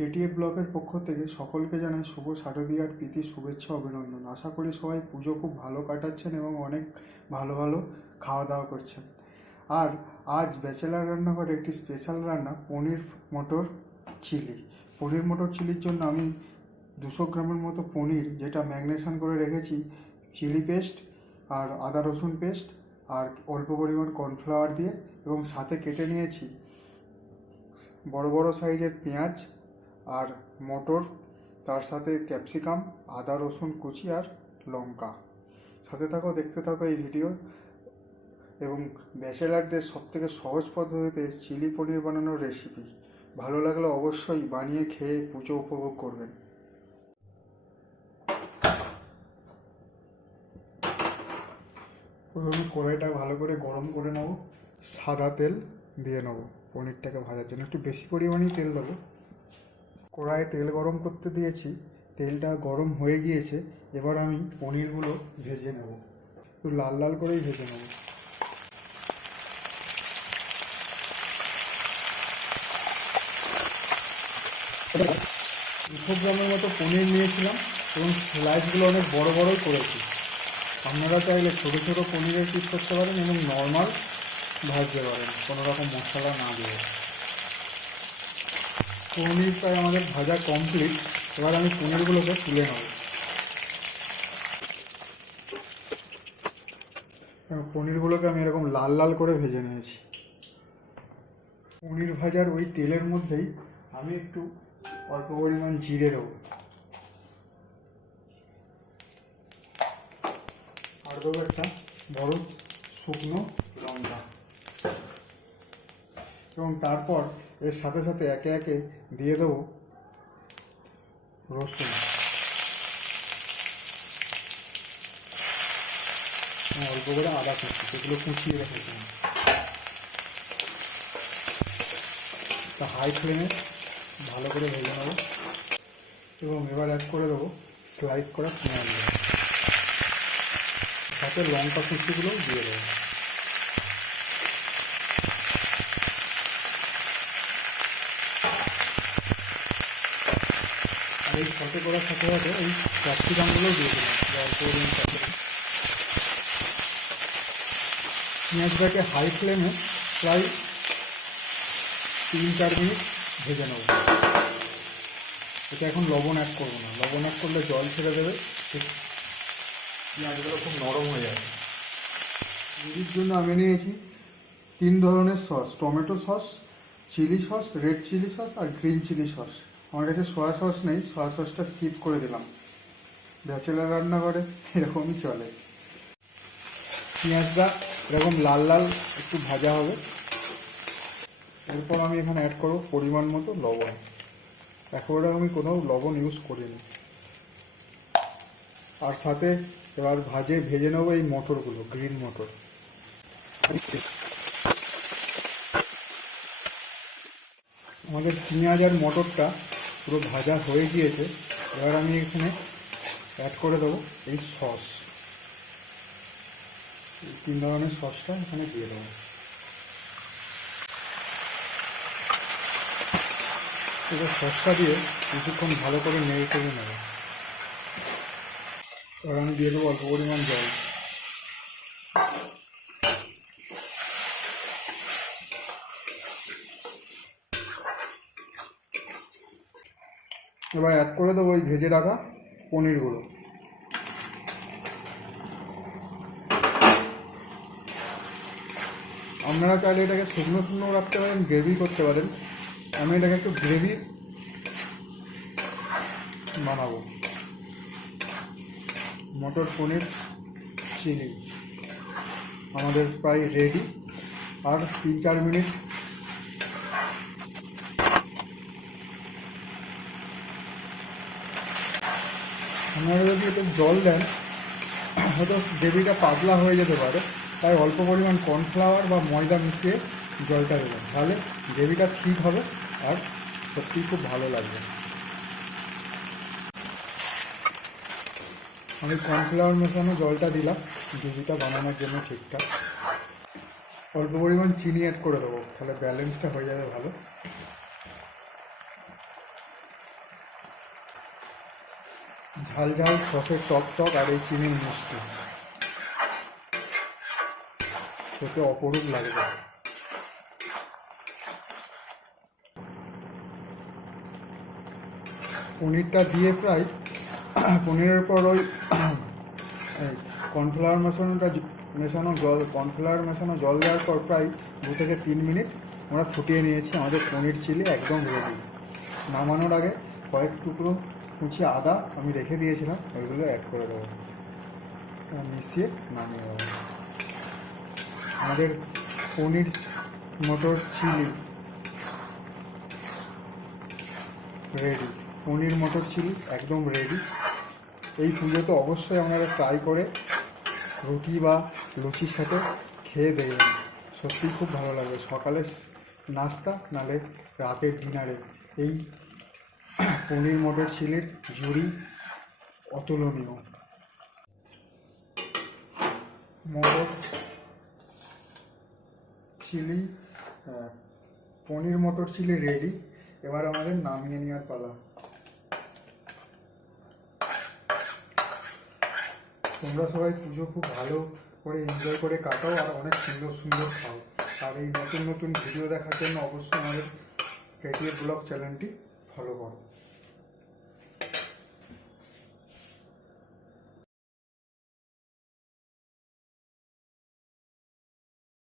KTF ব্লকের পক্ষ থেকে সকলকে জানাই শুভ শারদীয়ার প্রীতি শুভেচ্ছা অভিনন্দন। আশা করি সবাই পুজো খুব ভালো কাটাচ্ছেন এবং অনেক ভালো ভালো খাওয়া দাওয়া করছেন। আর আজ ব্যাচেলার রান্নাঘরে একটি স্পেশাল রান্না, পনির মটর চিলি। পনির মটর চিলির জন্য আমি 200 গ্রামের মতো পনির, যেটা ম্যারিনেশন করে রেখেছি, চিলি পেস্ট আর আদা রসুন পেস্ট আর অল্প পরিমাণ কর্নফ্লাওয়ার দিয়ে, এবং সাথে কেটে নিয়েছি বড় বড় সাইজের পেঁয়াজ আর মটর, তার সাথে ক্যাপসিকাম, আদা রসুন কুচি আর লঙ্কা। সাথে থাকো, দেখতে থাকো এই ভিডিও। এবং ব্যাচেলারদের সবথেকে সহজ পদ্ধতিতে চিলি পনির বানানোর রেসিপি ভালো লাগলে অবশ্যই বানিয়ে খেয়ে পুজো উপভোগ করবেন। প্রথমে কড়াইটা ভালো করে গরম করে নেব, সাদা তেল দিয়ে নেব পনিরটাকে ভাজার জন্য। একটু বেশি পরিমাণেই তেল দেবো। কড়াইয়ে তেল গরম করতে দিয়েছি, তেলটা গরম হয়ে গিয়েছে। এবার আমি পনিরগুলো ভেজে নেব, একটু লাল লাল করেই ভেজে নেব। দুশো গ্রামের মতো পনির নিয়েছিলাম এবং স্লাইসগুলো অনেক বড় বড়ই করেছি। আপনারা চাইলে ছোটো ছোটো পনিরের পিস করতে পারেন এবং নর্মাল ভাজতে পারেন, কোনো রকম মশলা না দিয়ে। পনির প্রায় আমাদের ভাজা কমপ্লিট। এবার আমি পনিরগুলোকে তুলে নেব। পনিরগুলোকে আমি এরকম লাল লাল করে ভেজে নিয়েছি। পনির ভাজার ওই তেলের মধ্যেই আমি একটু অল্প পরিমাণ জিরে দেবো, আর দেবো একটা বড় শুকনো লঙ্কা, এবং তারপর এর সাথে সাথে একে একে দিয়ে দেবো রসুন, অল্প করে আদা কুচি, সেগুলো কুচিয়ে রেখেছিলাম। তা হাই ফ্লেমে ভালো করে ভেজে নেবো। এবং এবার অ্যাড করে দেবো স্লাইস করা পেঁয়াজ, সাথে লঙ্কা কুচিগুলোও দিয়ে দেবো। আর এই সাথে করার সাথে সাথে এই ক্যাপসিকামগুলোও দিয়ে দিলাম অল্প পরিমাণ। পেঁয়াজটাকে হাই ফ্লেমে প্রায় 3-4 মিনিট ভেজে নেব। এটা এখন লবণ অ্যাড করবো না, লবণ অ্যাড করলে জল ছেড়ে দেবে, পেঁয়াজগুলো খুব নরম হয়ে যাবে। চিলির জন্য আমি নিয়েছি 3 ধরনের sauce: tomato sauce, chilli sauce, red chilli sauce আর গ্রিন চিলি সস। আমার কাছে সয়া সস নেই, সয়া সসটা স্কিপ করে দিলাম। ব্যাচেলার রান্নাঘরে এরকমই চলে। পেঁয়াজটা এরকম লাল লাল একটু ভাজা হবে। এরপর আমি এখানে অ্যাড করব পরিমাণ মতো লবণ। একেবারে আমি কোনো লবণ ইউজ করিনি। আর সাথে এবার ভেজে নেব এই মটরগুলো, গ্রিন মটর। আমাদের পেঁয়াজ আর মটরটা পুরো ভাজা হয়ে গিয়েছে। এবার আমি এখানে অ্যাড করে দেবো এই সস, এই 3 ধরনের সসটা এখানে দিয়ে দেবো। এবার সসটা দিয়ে কিছুক্ষণ ভালো করে নেড়ে চেড়ে নেব। এবার আমি দিয়ে দেবো অল্প পরিমাণ জল। এবার অ্যাড করে দেবো ওই ভেজে রাখা পনিরগুলো। আপনারা চাইলে এটাকে শুকনো শুকনো রাখতে পারেন, গ্রেভি করতে পারেন। আমি এটাকে একটু গ্রেভি বানাবো। মটর পনির চিলি আমাদের প্রায় রেডি। আর 3-4 মিনিট আপনারা যদি একটু জল দেন, হয়তো গ্রেভিটা পাতলা হয়ে যেতে পারে, তাই অল্প পরিমাণ কর্নফ্লাওয়ার বা ময়দা মিশিয়ে জলটা দেবেন, তাহলে গ্রেভিটা ঠিক হবে আর সত্যিই খুব ভালো লাগবে। আমি কর্নফ্লাওয়ার মেশানো জলটা দিলাম গ্রেভিটা বানানোর জন্য ঠিকঠাক। অল্প পরিমাণ চিনি অ্যাড করে দেবো, তাহলে ব্যালেন্সটা হয়ে যাবে ভালো। ঝাল ঝাল সসের টক টক আর এই চিনির মিষ্টি খেতে অপরূপ লাগবে। পনিরটা দিয়ে প্রায় পনিরের পর ওই কর্নফ্লাওয়ার মেশানো জল দেওয়ার পর প্রায় 2 থেকে 3 মিনিট আমরা ফুটিয়ে নিয়েছি। আমাদের পনির চিলি একদম রেডি। নামানোর আগে কয়েক টুকরো কুচি আদা আমি রেখে দিয়েছিলাম, ওইগুলো অ্যাড করে দেবো, মিশিয়ে নামিয়ে দেবো। আমাদের পনির মটর চিলি রেডি। পনির মটর চিলি একদম রেডি। এই পুজোতে অবশ্যই আপনারা ট্রাই করে রুটি বা লুচির সাথে খেয়ে দেখবেন, সত্যিই খুব ভালো লাগবে। সকালে নাস্তা নালে রাতের ডিনারে এই পনির মটর চিলির জুড়ি অতুলনীয়। মটর চিলি পনির মটর চিলি রেডি। এবার আমাদের নামিয়ে নেওয়ার পালা। তোমরা সবাই পুজো খুব ভালো করে এনজয় করে কাটাও আর অনেক সুন্দর সুন্দর খাও। আর এই নতুন নতুন ভিডিও দেখার জন্য অবশ্যই আমাদের KTF ব্লগ চ্যানেলটি ফলো করো।